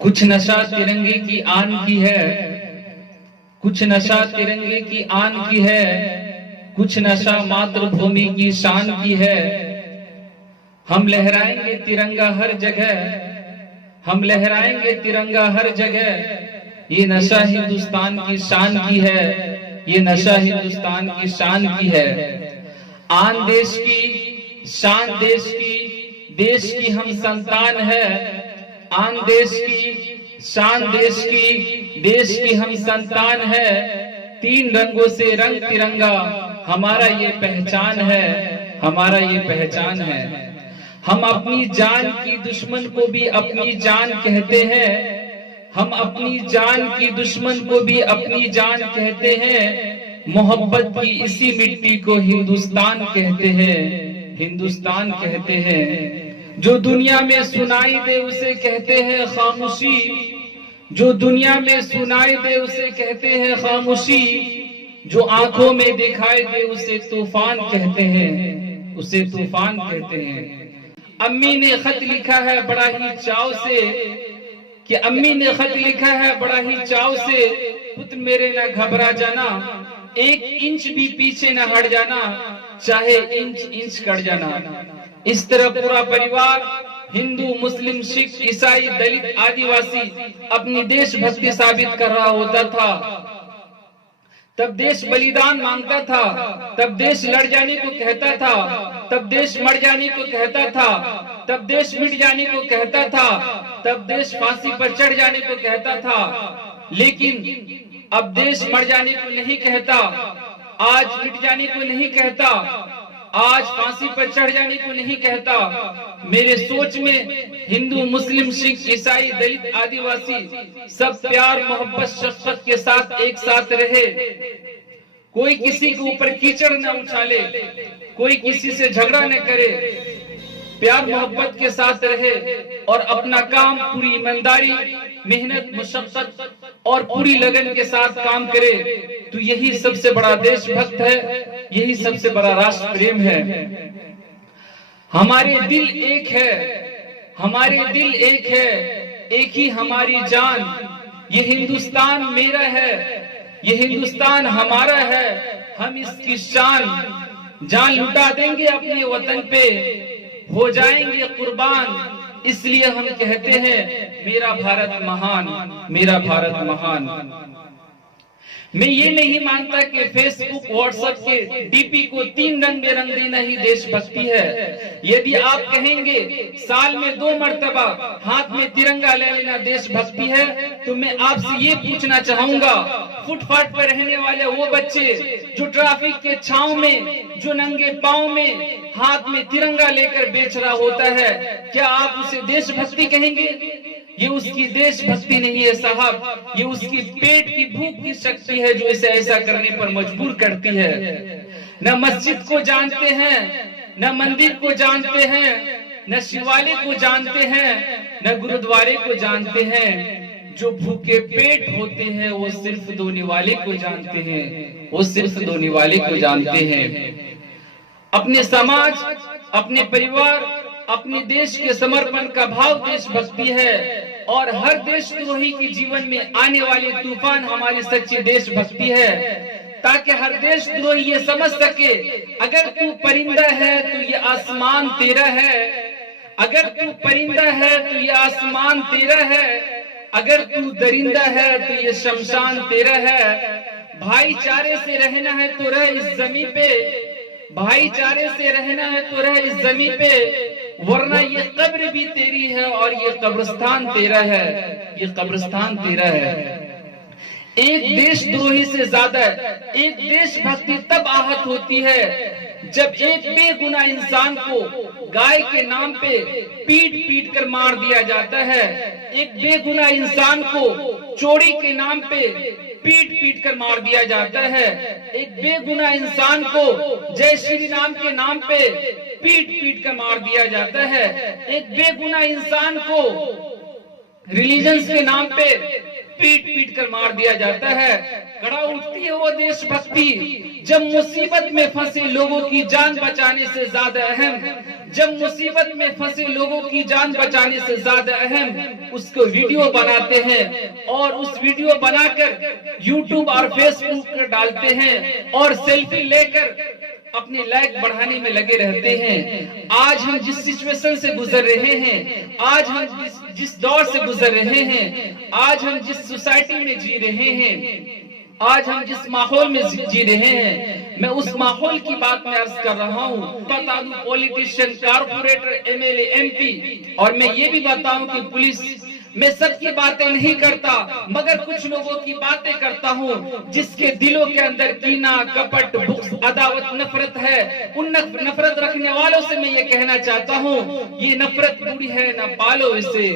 कुछ नशा तिरंगे की आन की है, कुछ नशा तिरंगे की आन की है, कुछ नशा मातृभूमि की शान की है। हम लहराएंगे तिरंगा हर जगह, हम लहराएंगे तिरंगा हर जगह। ये नशा हिंदुस्तान की शान की है, ये नशा हिंदुस्तान की शान की है। आन देश की, शान देश की हम संतान है। आन देश की, शान देश की हम संतान है। तीन रंगों से रंग तिरंगा, हमारा ये पहचान है, हमारा ये पहचान है। हम अपनी जान की दुश्मन को भी अपनी जान कहते हैं, हम अपनी जान की दुश्मन को भी अपनी जान कहते हैं। मोहब्बत की इसी मिट्टी को हिंदुस्तान कहते हैं, हिंदुस्तान कहते हैं। जो दुनिया में सुनाई दे उसे कहते हैं खामोशी, जो दुनिया में सुनाई दे उसे कहते हैं खामोशी। जो आंखों में दिखाई दे उसे तूफान कहते हैं, उसे तूफान कहते हैं। अम्मी ने खत लिखा है बड़ा ही चाव से, कि अम्मी ने खत लिखा है बड़ा ही चाव से। पुत्र मेरे ना घबरा जाना, एक इंच भी पीछे न हट जाना, चाहे इंच इंच कट जाना। इस तरह पूरा परिवार, हिंदू मुस्लिम सिख ईसाई दलित आदिवासी अपनी देशभक्ति साबित कर रहा होता था। तब देश बलिदान मांगता था, तब देश लड़ जाने को कहता था, तब देश मर जाने को कहता था, तब देश मिट जाने को कहता था, तब देश फांसी पर चढ़ जाने को कहता था। लेकिन अब देश मर जाने को नहीं कहता, आज मिट जाने को नहीं कहता, आज फांसी पर चढ़ जाने को नहीं कहता। मेरे सोच में हिंदू मुस्लिम सिख ईसाई दलित आदिवासी सब प्यार मोहब्बत शफकत के साथ एक साथ रहे। कोई किसी के ऊपर कीचड़ न उछाले, कोई किसी से झगड़ा न करे, प्यार मोहब्बत के साथ रहे और अपना काम पूरी ईमानदारी मेहनत मुशक्कत और पूरी लगन के साथ काम करे। तो यही सबसे बड़ा देशभक्त है, यही सबसे बड़ा राष्ट्र प्रेम है। हमारे दिल एक है, हमारे दिल एक है, एक ही हमारी जान। ये हिंदुस्तान मेरा है, ये हिंदुस्तान हमारा है, हम इसकी शान। जान लुटा देंगे अपने वतन पे, हो जाएंगे कुर्बान। इसलिए हम कहते हैं मेरा भारत महान, मेरा भारत महान। मैं ये नहीं मानता कि फेसबुक व्हाट्सएप के डीपी को 3 रंग में रंग देना ही देशभक्ति है। यदि आप कहेंगे साल में 2 मर्तबा हाथ में तिरंगा ले लेना देशभक्ति है, तो मैं आपसे ये पूछना चाहूंगा, फुटपाथ पर रहने वाले वो बच्चे जो ट्रैफिक के छांव में, जो नंगे पांव में हाथ में तिरंगा लेकर बेच रहा होता है, क्या आप उसे देशभक्ति कहेंगे? ये उसकी देशभक्ति नहीं है साहब, ये उसकी पेट की भूख की शक्ति है जो इसे ऐसा करने पर मजबूर करती है। न मस्जिद को जानते हैं, न मंदिर को जानते हैं, न शिवालय को जानते हैं, न गुरुद्वारे को जानते हैं। जो भूखे पेट होते हैं वो सिर्फ धोने वाले को जानते हैं, वो सिर्फ धोने वाले को जानते हैं। अपने समाज, अपने परिवार, अपने देश के समर्पण का भाव देशभक्ति है। और हर देशद्रोही के जीवन में आने वाले तूफान हमारी सच्ची देशभक्ति है, ताकि हर देशद्रोही ये समझ सके, अगर तू परिंदा है तो ये आसमान तेरा है, अगर तू परिंदा है तो ये आसमान तेरा है, अगर तू दरिंदा है तो ये शमशान तेरा है। भाईचारे से रहना है तो रह इस जमीन पे, भाईचारे से रहना है तो रह इस जमीन पे, वरना ये कब्र भी तेरी है और ये कब्रिस्तान तेरा है, ये कब्रिस्तान तेरा है। एक देशद्रोही से ज्यादा एक देशभक्ति तब आहत होती है जब एक बेगुनाह इंसान को गाय के नाम पे पीट पीट कर मार दिया जाता है, एक बेगुनाह इंसान को चोरी के नाम पे पीट पीट कर मार दिया जाता है, एक बेगुनाह इंसान को जय श्री राम के नाम पे पीट पीट कर मार दिया जाता है, एक बेगुनाह इंसान को रिलीजन्स के नाम पे पीट पीट कर मार दिया जाता है। कड़ा उठती है वो देशभक्ति जब मुसीबत में फंसे लोगों की जान बचाने से ज्यादा अहम, जब मुसीबत में फंसे लोगों की जान बचाने से ज्यादा अहम उसको वीडियो बनाते हैं और उस वीडियो बनाकर यूट्यूब और फेसबुक पर डालते हैं और सेल्फी लेकर अपने लाइक बढ़ाने में लगे रहते हैं। आज हम जिस सिचुएशन से गुजर रहे हैं, आज हम जिस दौर से गुजर रहे हैं, आज हम जिस सोसाइटी में जी रहे हैं, आज हम जिस माहौल में जी रहे हैं, मैं उस माहौल की बात में अर्ज कर रहा हूँ। बता दूं पॉलिटिशियन, कारपोरेटर, एमएलए, एमपी, और मैं ये भी बताऊं कि पुलिस, मैं सबकी बातें नहीं करता मगर कुछ लोगों की बातें करता हूँ जिसके दिलों के अंदर कीना, कपट, बुग़्ज़, अदावत, नफरत है। उन नफरत रखने वालों से मैं ये कहना चाहता हूँ, ये नफरत बुरी है न पालो इसे,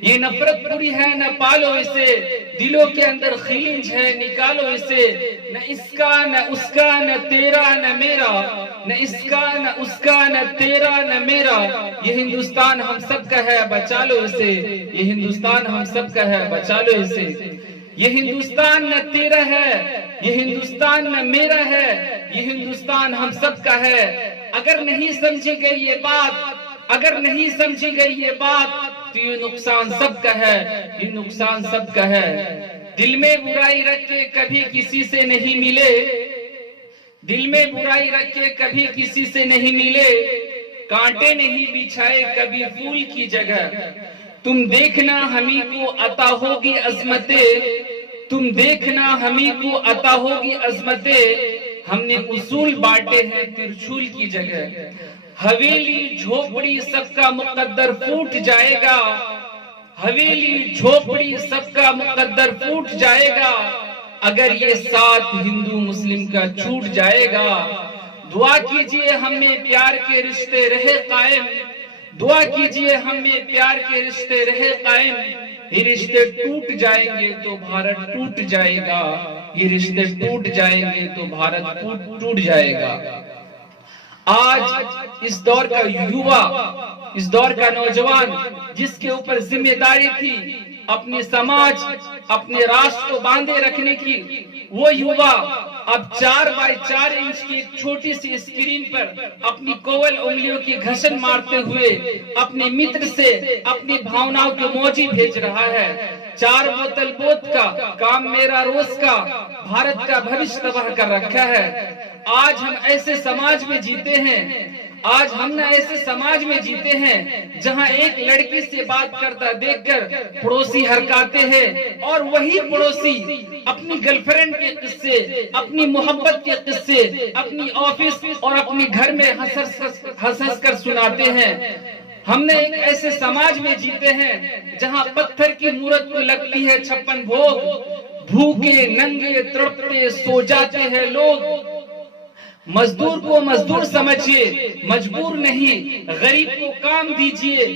ये नफरत बुरी है न पालो इसे, दिलों के अंदर खींच है निकालो इसे, न इसका न उसका न तेरा न मेरा, न इसका न उसका न तेरा न मेरा, ये हिंदुस्तान हम सब का है बचा लो इसे, ये हिंदुस्तान हम सब का है बचा लो इसे। ये हिंदुस्तान न तेरा है, ये हिंदुस्तान न मेरा है, ये हिंदुस्तान हम सब का है। अगर नहीं समझी गई ये बात, अगर नहीं समझी गई ये बात तो ये नुकसान सबका है, ये नुकसान सबका है। दिल में बुराई रख के कभी किसी से नहीं मिले, दिल में बुराई रख के कभी किसी से नहीं मिले, कांटे नहीं बिछाए कभी फूल की जगह। तुम देखना हमी को अता होगी अजमते, तुम देखना हमी को अता होगी अजमते, हमने उसूल बांटे हैं त्रिशूल की जगह। हवेली झोपड़ी सबका मुकद्दर फूट जाएगा, हवेली झोपड़ी सबका मुकद्दर फूट जाएगा, अगर ये साथ हिंदू मुस्लिम का छूट जाएगा। दुआ कीजिए हमें प्यार के रिश्ते रहे कायम, दुआ कीजिए हमें प्यार के रिश्ते रहे कायम, ये रिश्ते टूट जाएंगे तो भारत टूट जाएगा, ये रिश्ते टूट जाएंगे तो भारत टूट जाएगा। आज इस दौर का युवा, इस दौर का नौजवान जिसके ऊपर जिम्मेदारी थी अपने समाज, अपने राष्ट्र को बांधे रखने की, वो युवा अब 4x4 इंच की एक छोटी सी स्क्रीन पर अपनी कोवल उंगलियों की घसन मारते हुए अपने मित्र से अपनी भावनाओं को मौजी भेज रहा है। 4 बोतल बोत का काम मेरा रोज का भारत का भविष्य तबाह कर रखा है। आज हम ऐसे समाज में जीते हैं, आज हम ना ऐसे समाज में जीते हैं जहां एक लड़की से बात करता देखकर पड़ोसी हरकाते हैं और वही पड़ोसी अपनी गर्लफ्रेंड के किस्से, अपनी मोहब्बत के किस्से अपनी ऑफिस और अपने घर में हंस कर सुनाते हैं। हमने एक ऐसे समाज में जीते हैं जहां पत्थर की मूर्त को लगती है 56 भोग, भूखे नंगे तड़पते सो जाते हैं लोग। मजदूर को मजदूर समझिए, मजबूर नहीं, गरीब को काम दीजिए,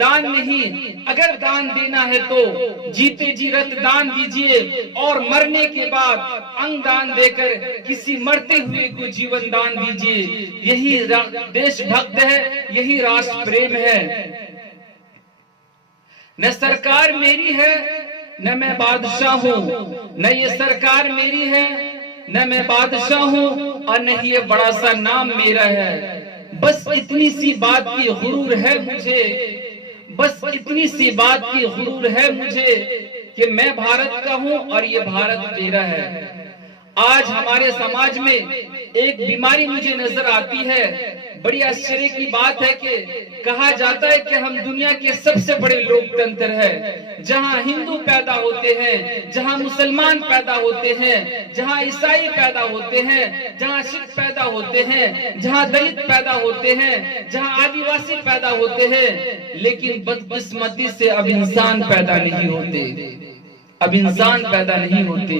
दान नहीं। अगर दान देना है तो जीते जी रत दान दीजिए और मरने के बाद अंग दान देकर किसी मरते हुए को जीवन दान दीजिए। यही देशभक्त है, यही राष्ट्र प्रेम है। न सरकार मेरी है न मैं बादशाह हूँ, न ये सरकार मेरी है न मैं बादशाह हूँ और नहीं ये बड़ा सा नाम मेरा है। बस इतनी सी बात की गुरूर है मुझे, बस इतनी सी बात की गुरूर है मुझे कि मैं भारत का हूँ और ये भारत मेरा है। आज हमारे समाज में एक बीमारी मुझे नजर आती है। बड़ी आश्चर्य की बात है कि कहा जाता है कि हम दुनिया के सबसे बड़े लोकतंत्र है, जहां हिंदू पैदा होते हैं, जहां मुसलमान पैदा होते हैं, जहां ईसाई पैदा होते हैं, जहां सिख पैदा होते हैं, जहां दलित पैदा होते हैं, जहां आदिवासी पैदा होते हैं, लेकिन बदकिस्मती से अब इंसान पैदा नहीं होते, अब इंसान पैदा नहीं होते।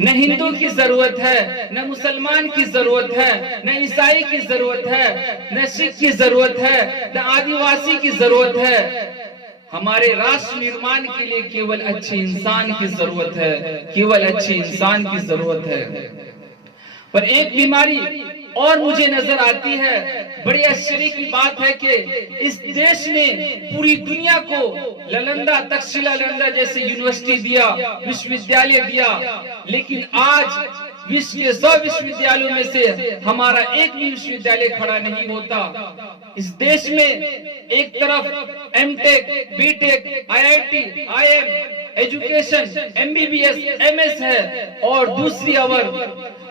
न हिंदू की जरूरत है, न मुसलमान की जरूरत है, न ईसाई की जरूरत है, न सिख की जरूरत है, न आदिवासी की जरूरत है। हमारे राष्ट्र निर्माण के लिए केवल अच्छे इंसान की जरूरत है, केवल अच्छे इंसान की जरूरत है। पर एक बीमारी और मुझे नजर आती है, बड़े आश्चर्य की बात है कि इस देश ने पूरी दुनिया को नालंदा, तक्षशिला नालंदा जैसे यूनिवर्सिटी दिया, विश्वविद्यालय दिया, लेकिन आज विश्व के 100 विश्वविद्यालयों में से हमारा एक भी विश्वविद्यालय खड़ा नहीं होता। इस देश में एक तरफ MTech, BTech, IIT, IM, education, MBBS, MS है, और दूसरी ओर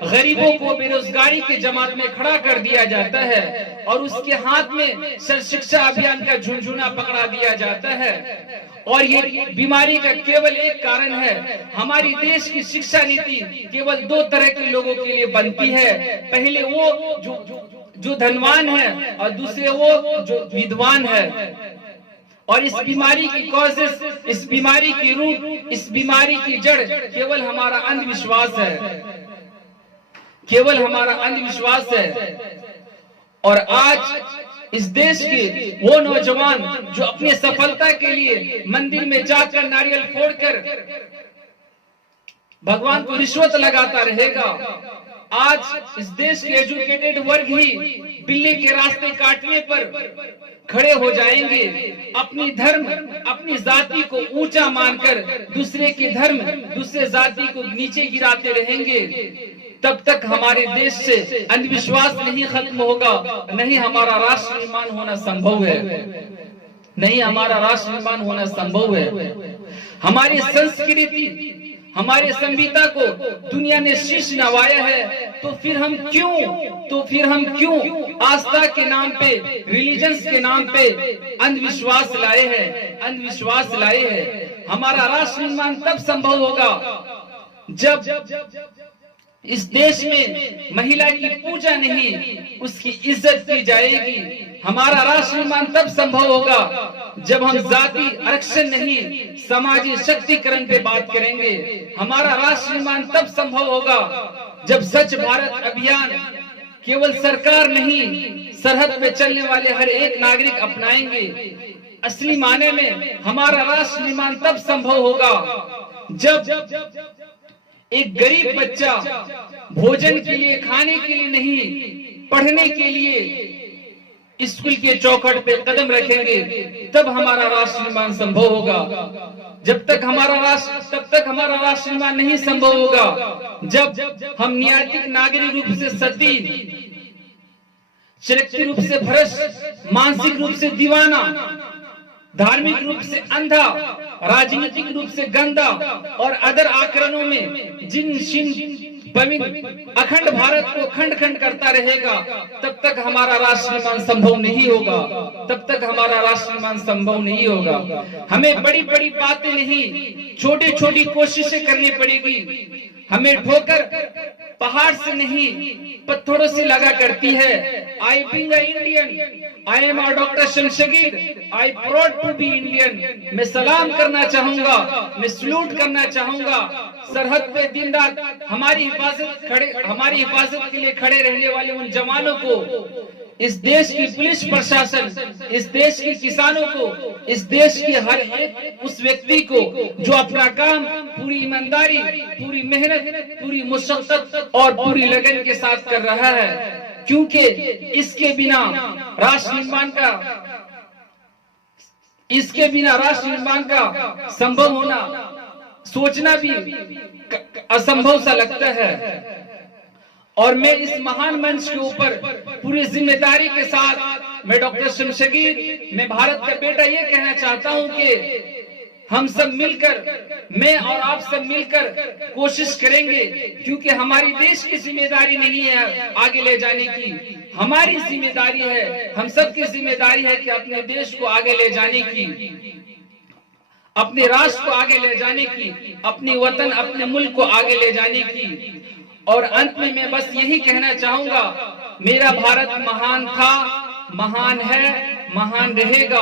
गरीबों को बेरोजगारी के जमात में खड़ा कर दिया जाता है और उसके हाथ में सर्व शिक्षा अभियान का झुनझुना पकड़ा दिया जाता है। और ये बीमारी का केवल एक कारण है, हमारी देश की शिक्षा नीति केवल 2 तरह के लोगों के लिए बनती है। पहले वो जो धनवान है और दूसरे वो जो विद्वान है। और इस बीमारी की कॉजेस, इस बीमारी की रूट, इस बीमारी की जड़ केवल हमारा अंधविश्वास है, केवल हमारा अंधविश्वास है। और आज इस देश के वो नौजवान जो अपनी सफलता के लिए मंदिर में जाकर नारियल फोड़कर भगवान को रिश्वत लगाता रहेगा, आज इस देश के एजुकेटेड वर्ग ही बिल्ली के रास्ते काटने पर खड़े हो जाएंगे, अपनी धर्म, अपनी जाति को ऊंचा मानकर दूसरे के धर्म, दूसरे जाति को नीचे गिराते रहेंगे। तब तक हमारे देश से अंधविश्वास नहीं खत्म होगा, नहीं हमारा राष्ट्र निर्माण होना संभव है, नहीं हमारा राष्ट्र निर्माण होना संभव है। हमारी संस्कृति, हमारे संविधा को दुनिया ने शीश नवाया है, तो फिर हम क्यों आस्था के नाम पे, रिलीजन्स के नाम पे अंधविश्वास लाए हैं। हमारा राष्ट्र निर्माण तब संभव होगा जब इस देश में महिला की पूजा नहीं, उसकी इज्जत की जाएगी। हमारा राष्ट्र निर्माण तब संभव होगा जब हम जाति आरक्षण नहीं, समाजी शक्तिकरण पे बात करेंगे। हमारा राष्ट्र निर्माण तब संभव होगा जब स्वच्छ भारत अभियान केवल सरकार नहीं, सरहद पे चलने वाले हर एक नागरिक अपनाएंगे। असली माने में हमारा राष्ट्र निर्माण तब संभव होगा जब एक गरीब बच्चा भोजन के लिए, खाने के लिए नहीं, पढ़ने के लिए स्कूल के चौखट पे कदम रखेंगे, तब हमारा राष्ट्र निर्माण संभव होगा। तब तक हमारा राष्ट्र निर्माण नहीं संभव होगा जब हम नैतिक नागरिक रूप से सती, चरित्र रूप से भ्रष्ट, मानसिक रूप से दीवाना, धार्मिक रूप से अंधा, राजनीतिक रूप से गंदा और अदर आकरणों में जिन शिन अखंड भारत को खंड खंड करता रहेगा, तब तक हमारा राष्ट्र निर्माण संभव नहीं होगा, तब तक हमारा राष्ट्र निर्माण संभव नहीं होगा। हमें बड़ी बड़ी बातें नहीं, छोटी छोटी कोशिशें करनी पड़ेगी। हमें ठोकर पहाड़ से नहीं, पत्थरों से लगा करती है। I being a Indian, I am doctor Shamshagir, I proud to be Indian. मैं सलाम करना चाहूंगा, मैं सल्यूट करना चाहूंगा सरहद पे दिन रात हमारी हिफाजत के लिए खड़े रहने वाले उन जवानों को, इस देश की पुलिस प्रशासन, इस देश के किसानों को, इस देश के हर एक उस व्यक्ति को जो अपना काम पूरी ईमानदारी, पूरी मेहनत, पूरी मुशक्कत और पूरी लगन के साथ कर रहा है। क्योंकि इसके बिना राष्ट्र निर्माण का संभव होना, सोचना भी असंभव सा लगता है। और मैं इस महान मंच के ऊपर पूरी जिम्मेदारी के साथ, मैं डॉक्टर शमशगीर, मैं भारत का बेटा, ये कहना चाहता हूं कि हम सब मिलकर, मैं और आप सब मिलकर कोशिश करेंगे, क्योंकि हमारी देश की जिम्मेदारी नहीं है आगे ले जाने की, हमारी जिम्मेदारी है, हम सब की जिम्मेदारी है कि अपने देश को आगे ले जाने की, अपने राष्ट्र को आगे ले जाने की, अपने वतन, अपने मुल्क को आगे ले जाने की। और अंत में मैं बस यही कहना चाहूंगा, मेरा भारत महान था, महान है, महान रहेगा।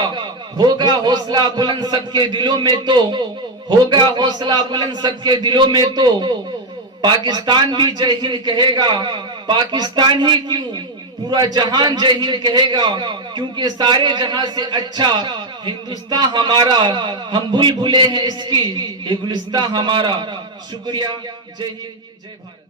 होगा हौसला बुलंद सबके दिलों में तो, होगा हौसला बुलंद सबके दिलों में तो, पाकिस्तान भी जय हिंद कहेगा, पाकिस्तान ही क्यों पूरा जहान जय हिंद कहेगा, क्योंकि सारे जहां से अच्छा हिंदुस्तान हमारा, हम बुलबुले हैं इसकी, ये गुलिस्तान हमारा। शुक्रिया, जय हिंद, जय भारत।